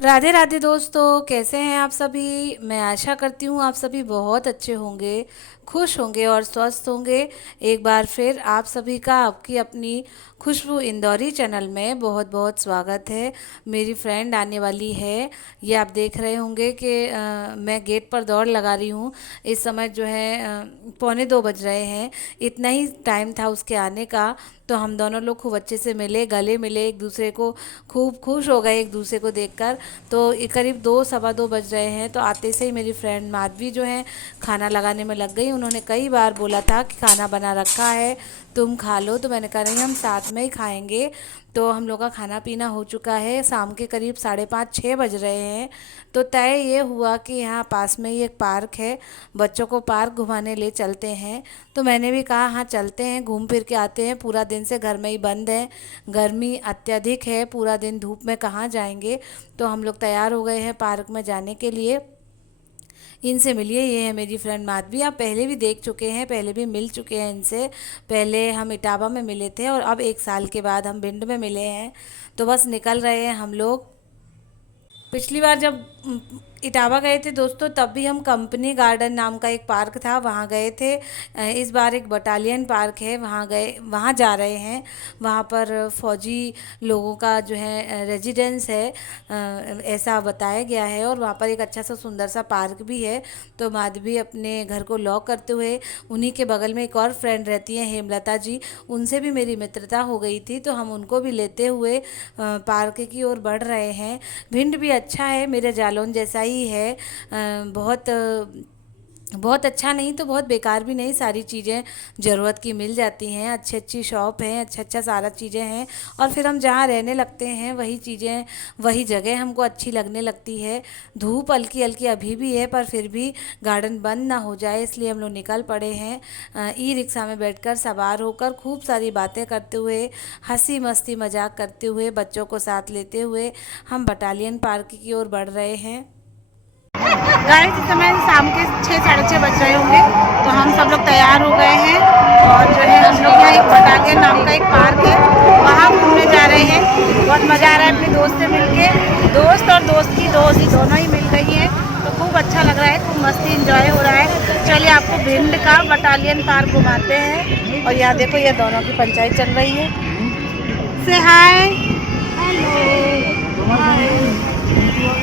राधे राधे दोस्तों, कैसे हैं आप सभी। मैं आशा करती हूँ आप सभी बहुत अच्छे होंगे, खुश होंगे और स्वस्थ होंगे। एक बार फिर आप सभी का आपकी अपनी खुशबू इंदौरी चैनल में बहुत बहुत स्वागत है। मेरी फ्रेंड आने वाली है। ये आप देख रहे होंगे कि मैं गेट पर दौड़ लगा रही हूँ। इस समय जो है 1:45 बज रहे हैं। इतना ही टाइम था उसके आने का। तो हम दोनों लोग खूब अच्छे से मिले, गले मिले, एक दूसरे को खूब खुश हो गए एक दूसरे को देखकर। तो ये करीब 2 सवा 2 बज रहे हैं। तो आते से ही मेरी फ्रेंड माधवी जो है खाना लगाने में लग गई। उन्होंने कई बार बोला था कि खाना बना रखा है, तुम खा लो। तो मैंने कहा नहीं, हम साथ में ही खाएंगे। तो हम लोग का खाना पीना हो चुका है। शाम के करीब 5:30 6 बज रहे हैं। तो तय ये हुआ कि यहाँ पास में ही एक पार्क है, बच्चों को पार्क घुमाने ले चलते हैं। तो मैंने भी कहा हाँ चलते हैं, घूम फिर के आते हैं। पूरा दिन से घर में ही बंद है, गर्मी अत्यधिक है, पूरा दिन धूप में कहाँ जाएंगे। तो हम लोग तैयार हो गए हैं पार्क में जाने के लिए। इनसे मिलिए, ये है मेरी फ्रेंड माधवी। आप पहले भी देख चुके हैं, पहले भी मिल चुके हैं इनसे। पहले हम इटावा में मिले थे और अब 1 साल के बाद हम भिंड में मिले हैं। तो बस निकल रहे हैं हम लोग। पिछली बार जब इटावा गए थे दोस्तों, तब भी हम कंपनी गार्डन नाम का एक पार्क था वहाँ गए थे। इस बार एक बटालियन पार्क है, वहाँ गए, वहाँ जा रहे हैं। वहाँ पर फौजी लोगों का जो है रेजिडेंस है, ऐसा बताया गया है। और वहाँ पर एक अच्छा सा सुंदर सा पार्क भी है। तो माधवी अपने घर को लॉक करते हुए, उन्हीं के बगल में एक और फ्रेंड रहती है हेमलता जी, उनसे भी मेरी मित्रता हो गई थी। तो हम उनको भी लेते हुए पार्क की ओर बढ़ रहे हैं। भिंड भी अच्छा है, मेरे जालौन जैसा ही है। बहुत बहुत अच्छा नहीं तो बहुत बेकार भी नहीं, सारी चीज़ें ज़रूरत की मिल जाती हैं। अच्छी अच्छी शॉप है, अच्छा अच्छा सारा चीज़ें हैं। और फिर हम जहाँ रहने लगते हैं वही चीज़ें, वही जगह हमको अच्छी लगने लगती है। धूप हल्की हल्की अभी भी है, पर फिर भी गार्डन बंद ना हो जाए इसलिए हम लोग निकल पड़े हैं। ई रिक्शा में बैठकर सवार होकर खूब सारी बातें करते हुए, हंसी मस्ती मजाक करते हुए, बच्चों को साथ लेते हुए हम बटालियन पार्क की ओर बढ़ रहे हैं। गाइस इस समय शाम के 6 साढ़े 6 बज रहे होंगे। तो हम सब लोग तैयार हो गए हैं और जो है हम लोग यहाँ एक बटालियन नाम का एक पार्क है, वहाँ घूमने जा रहे हैं। बहुत मज़ा आ रहा है अपने दोस्त से मिलके। दोस्त और दोस्त की दोस्त दोनों ही मिल रही हैं। तो खूब अच्छा लग रहा है, खूब मस्ती इंजॉय हो रहा है। चलिए आपको भिंड का बटालियन पार्क घुमाते हैं। और यहाँ देखो, ये दोनों की पंचायत चल रही है। से हाय।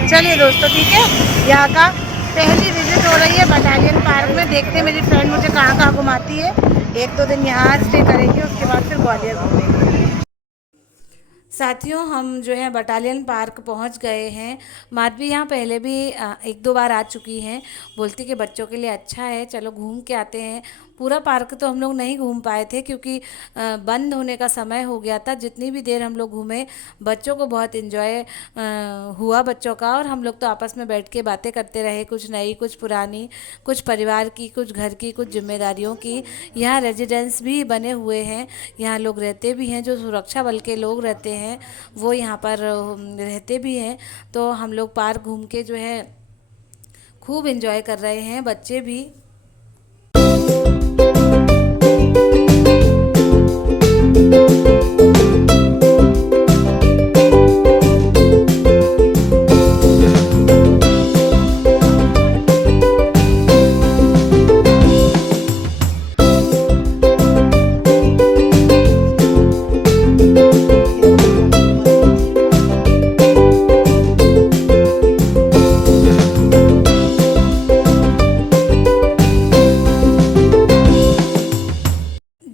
चलिए दोस्तों, ठीक है। यहाँ का पहली विजिट हो रही है बटालियन पार्क में। देखते हैं मेरी फ्रेंड मुझे कहाँ कहाँ घुमाती है। 1 2 दिन यहाँ स्टे करेंगे, उसके बाद फिर ग्वालियर घूमेंगे। साथियों, हम जो है बटालियन पार्क पहुंच गए हैं। माधवी यहाँ पहले भी 1 2 बार आ चुकी हैं। बोलती कि बच्चों के लिए अच्छा है, चलो घूम के आते हैं। पूरा पार्क तो हम लोग नहीं घूम पाए थे क्योंकि बंद होने का समय हो गया था। जितनी भी देर हम लोग घूमे, बच्चों को बहुत इन्जॉय हुआ बच्चों का। और हम लोग तो आपस में बैठ के बातें करते रहे, कुछ नई कुछ पुरानी, कुछ परिवार की, कुछ घर की, कुछ जिम्मेदारियों की। यहाँ रेजिडेंस भी बने हुए हैं, यहाँ लोग रहते भी हैं, जो सुरक्षा बल के लोग रहते हैं वो यहाँ पर रहते भी हैं। तो हम लोग पार्क घूम के जो है खूब इंजॉय कर रहे हैं, बच्चे भी।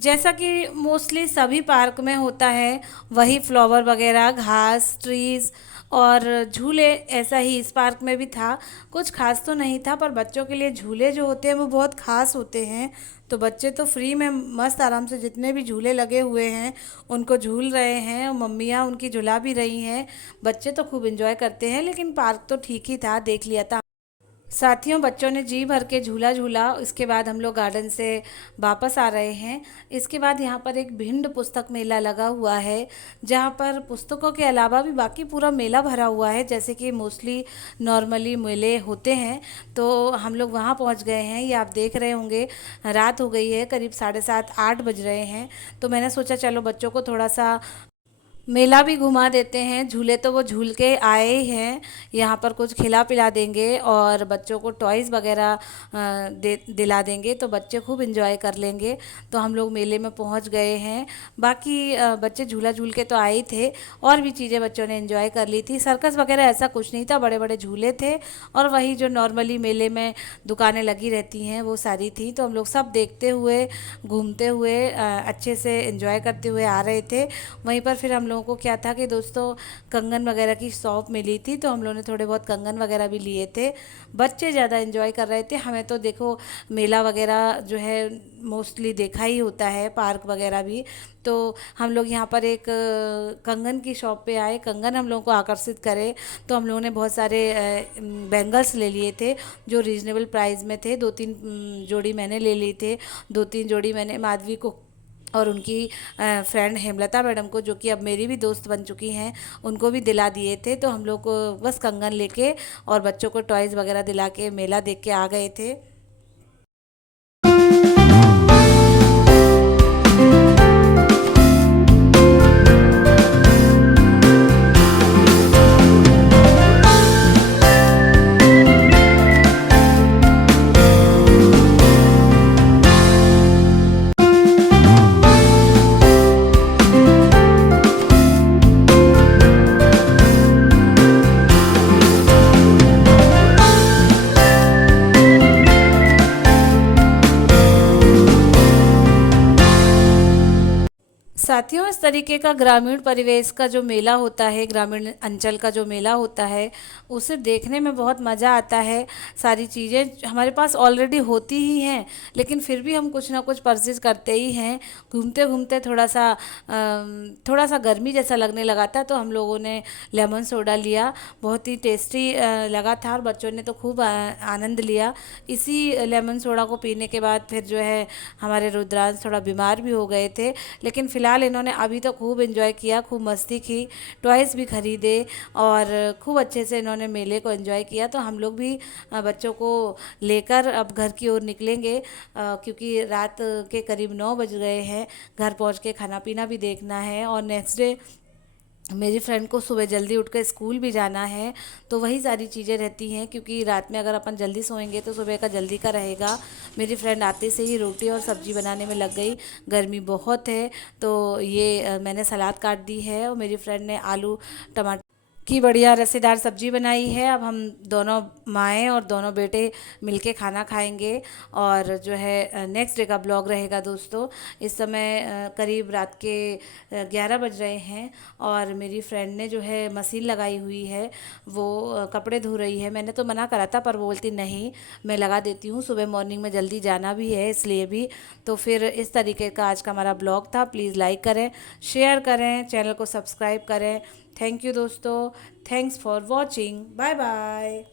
जैसा कि मोस्टली सभी पार्क में होता है, वही फ्लावर वगैरह, घास, ट्रीज़ और झूले, ऐसा ही इस पार्क में भी था। कुछ खास तो नहीं था, पर बच्चों के लिए झूले जो होते हैं वो बहुत खास होते हैं। तो बच्चे तो फ्री में मस्त आराम से जितने भी झूले लगे हुए हैं उनको झूल रहे हैं, और मम्मियाँ उनकी झुला भी रही हैं। बच्चे तो खूब इंजॉय करते हैं, लेकिन पार्क तो ठीक ही था, देख लिया था। साथियों, बच्चों ने जी भर के झूला झूला। इसके बाद हम लोग गार्डन से वापस आ रहे हैं। इसके बाद यहाँ पर एक भिंड पुस्तक मेला लगा हुआ है, जहाँ पर पुस्तकों के अलावा भी बाकी पूरा मेला भरा हुआ है, जैसे कि मोस्टली नॉर्मली मेले होते हैं। तो हम लोग वहाँ पहुँच गए हैं। ये आप देख रहे होंगे, रात हो गई है, करीब 7:30 8 बज रहे हैं। तो मैंने सोचा चलो बच्चों को थोड़ा सा मेला भी घुमा देते हैं। झूले तो वो झूल के आए ही हैं। यहाँ पर कुछ खिला पिला देंगे और बच्चों को टॉयज़ वगैरह दे दिला देंगे, तो बच्चे खूब एंजॉय कर लेंगे। तो हम लोग मेले में पहुँच गए हैं। बाकी बच्चे झूला झूल के तो आए ही थे, और भी चीज़ें बच्चों ने एंजॉय कर ली थी। सर्कस वगैरह ऐसा कुछ नहीं था, बड़े बड़े झूले थे और वही जो नॉर्मली मेले में दुकानें लगी रहती हैं वो सारी थी। तो हम लोग सब देखते हुए, घूमते हुए, अच्छे से एंजॉय करते हुए आ रहे थे। वहीं पर फिर हम लोगों को क्या था कि दोस्तों, कंगन वगैरह की शॉप मिली थी, तो हम लोगों ने थोड़े बहुत कंगन वगैरह भी लिए थे। बच्चे ज़्यादा एंजॉय कर रहे थे। हमें तो देखो, मेला वगैरह जो है मोस्टली देखा ही होता है, पार्क वगैरह भी। तो हम लोग यहाँ पर एक कंगन की शॉप पे आए, कंगन हम लोगों को आकर्षित करे, तो हम लोगों ने बहुत सारे बैंगल्स ले लिए थे जो रीज़नेबल प्राइस में थे। 2-3 जोड़ी मैंने ले ली थे। 2-3 जोड़ी मैंने माधवी को और उनकी फ्रेंड हेमलता मैडम को, जो कि अब मेरी भी दोस्त बन चुकी हैं, उनको भी दिला दिए थे। तो हम लोग को बस कंगन लेके और बच्चों को टॉयज़ वगैरह दिला के मेला देख के आ गए थे। साथियों, इस तरीके का ग्रामीण परिवेश का जो मेला होता है, ग्रामीण अंचल का जो मेला होता है, उसे देखने में बहुत मज़ा आता है। सारी चीज़ें हमारे पास ऑलरेडी होती ही हैं, लेकिन फिर भी हम कुछ ना कुछ परचेज़ करते ही हैं। घूमते घूमते थोड़ा सा गर्मी जैसा लगने लगा था, तो हम लोगों ने लेमन सोडा लिया। बहुत ही टेस्टी लगा था और बच्चों ने तो खूब आनंद लिया। इसी लेमन सोडा को पीने के बाद फिर जो है हमारे रुद्रांश थोड़ा बीमार भी हो गए थे, लेकिन फ़िलहाल इन्होंने अभी तो खूब एंजॉय किया, खूब मस्ती की, टॉयज़ भी खरीदे और खूब अच्छे से इन्होंने मेले को एंजॉय किया। तो हम लोग भी बच्चों को लेकर अब घर की ओर निकलेंगे, क्योंकि रात के करीब 9 बज गए हैं। घर पहुंच के खाना पीना भी देखना है और नेक्स्ट डे मेरी फ्रेंड को सुबह जल्दी उठ कर स्कूल भी जाना है। तो वही सारी चीज़ें रहती हैं, क्योंकि रात में अगर अपन जल्दी सोएंगे तो सुबह का जल्दी का रहेगा। मेरी फ्रेंड आते से ही रोटी और सब्ज़ी बनाने में लग गई। गर्मी बहुत है, तो ये मैंने सलाद काट दी है और मेरी फ्रेंड ने आलू टमाटर की बढ़िया रसेदार सब्जी बनाई है। अब हम दोनों माएँ और दोनों बेटे मिलके खाना खाएंगे। और जो है नेक्स्ट डे का ब्लॉग रहेगा दोस्तों। इस समय करीब रात के 11 बज रहे हैं और मेरी फ्रेंड ने जो है मशीन लगाई हुई है, वो कपड़े धो रही है। मैंने तो मना करा था, पर वो बोलती नहीं, मैं लगा देती हूँ, सुबह मॉर्निंग में जल्दी जाना भी है इसलिए भी। तो फिर इस तरीके का आज का हमारा ब्लॉग था। प्लीज़ लाइक करें, शेयर करें, चैनल को सब्सक्राइब करें। थैंक यू दोस्तों, thanks for watching, bye bye.